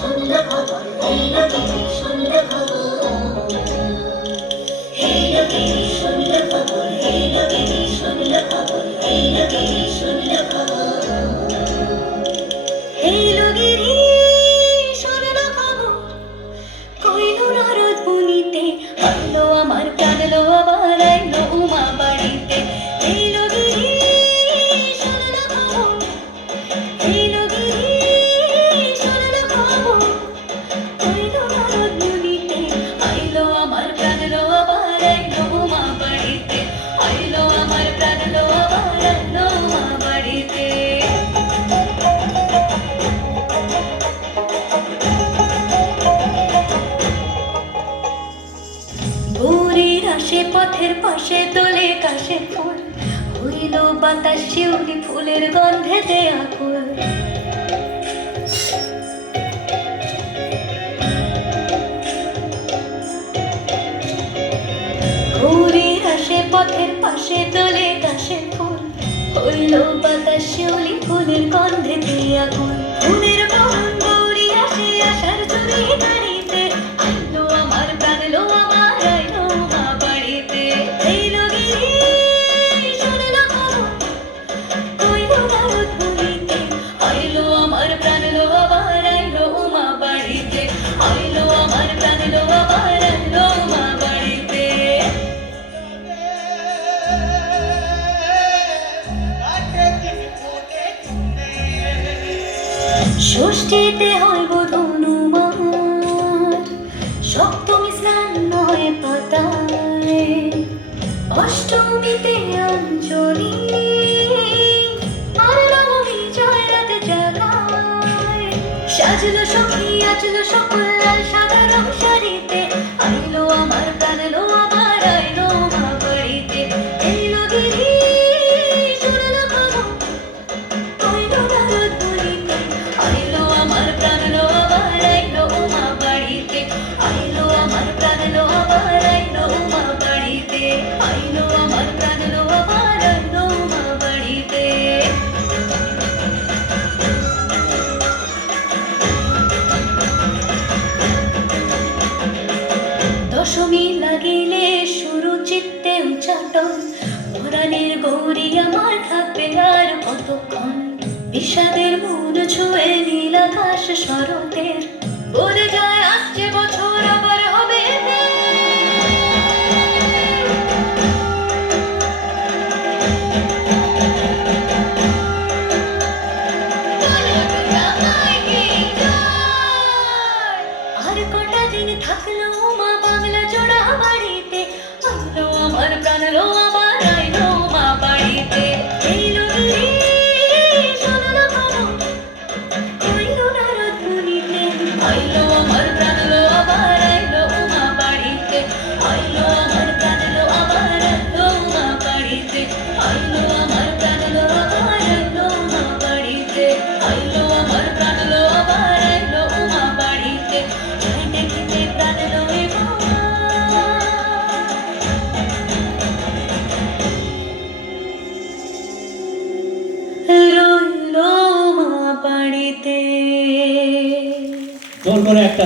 Şimdi kadar eylemedik পথের পাশে তোলে কাশে ফুল। হইল বাতাস, শিউলি ফুলের আকুল ঘুরে আসে পথের পাশে তোলে কাশে ফুল। হইল বাতাস, শিউলি ফুলের গন্ধেতে আকুল ফুলের বহন ষষ্ঠীতে বোধ অনুমান সপ্তমী স্নান নয় পাতায় অষ্টমীতে অঞ্জলি সাজলো সখী আজলো সকল দশমী লাগিলে শুরু চিত্তে উচ্চাটন। পুরাণের গৌরী আমার থাকবে আর কতক্ষণ? বিষাদের মন ছুঁয়ে নীল আকাশ শরতের। বলে যায়, আসছে বছর, আবার হবে আর কটা দিন থাকল আমার প্রাণ লো আমার আইলো মা বাড়িতে এইলো শুনলো খবর আইলো নারদ মুনিতে আইলো আমার প্রাণ লো আবার আইলো মা বাড়িতে আইলো আমার প্রাণ লো আবার আইলো মা বাড়িতে আইলো আমার প্রাণ লো আবার আইলো মা বাড়িতে আইলো আমার প্রাণ লো আবার আইলো মা বাড়িতে জয় দেখিতে প্রাণ লো রইল মা বাড়িতে। একটা